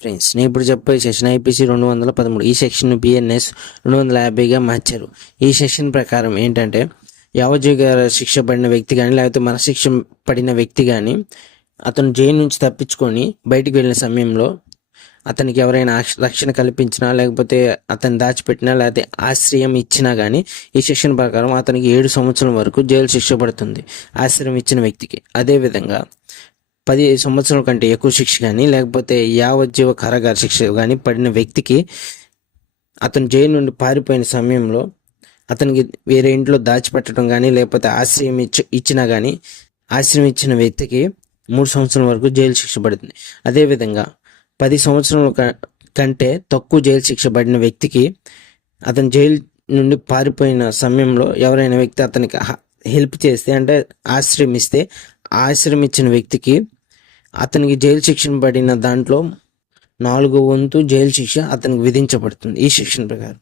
Friends నేను ఇప్పుడు చెప్పే సెక్షన్ ఐపీసీ రెండు వందల పదమూడు. ఈ సెక్షన్ బిఎన్ఎస్ రెండు వందల యాభైగా మార్చారు. ఈ సెక్షన్ ప్రకారం ఏంటంటే యావజ్జీవ శిక్ష పడిన వ్యక్తి కానీ లేకపోతే మనశిక్ష పడిన వ్యక్తి కానీ అతను జైలు నుంచి తప్పించుకొని బయటికి వెళ్ళిన సమయంలో అతనికి ఎవరైనా రక్షణ కల్పించినా లేకపోతే అతను దాచిపెట్టినా లేకపోతే ఆశ్రయం ఇచ్చినా కానీ ఈ సెక్షన్ ప్రకారం అతనికి ఏడు సంవత్సరం వరకు జైలు శిక్ష పడుతుంది. ఆశ్రయం ఇచ్చిన వ్యక్తికి. అదేవిధంగా పది సంవత్సరాల కంటే ఎక్కువ శిక్ష కానీ లేకపోతే యావజ్జీవ కారాగార శిక్ష కానీ పడిన వ్యక్తికి అతను జైలు నుండి పారిపోయిన సమయంలో అతనికి వేరే ఇంట్లో దాచిపెట్టడం కానీ లేకపోతే ఆశ్రయం ఇచ్చి ఇచ్చినా కానీ ఆశ్రయం ఇచ్చిన వ్యక్తికి మూడు సంవత్సరాల వరకు జైలు శిక్ష పడుతుంది. అదేవిధంగా పది సంవత్సరాల క- కంటే తక్కువ జైలు శిక్ష పడిన వ్యక్తికి అతను జైలు నుండి పారిపోయిన సమయంలో ఎవరైనా వ్యక్తి అతనికి హ- హెల్ప్ చేస్తే అంటే ఆశ్రయం ఇస్తే ఆశ్రయం ఇచ్చిన వ్యక్తికి అతనికి జైలు శిక్షణ పడిన దాంట్లో నాలుగో వంతు జైలు శిక్ష అతనికి విధించబడుతుంది ఈ శిక్షణ ప్రకారం.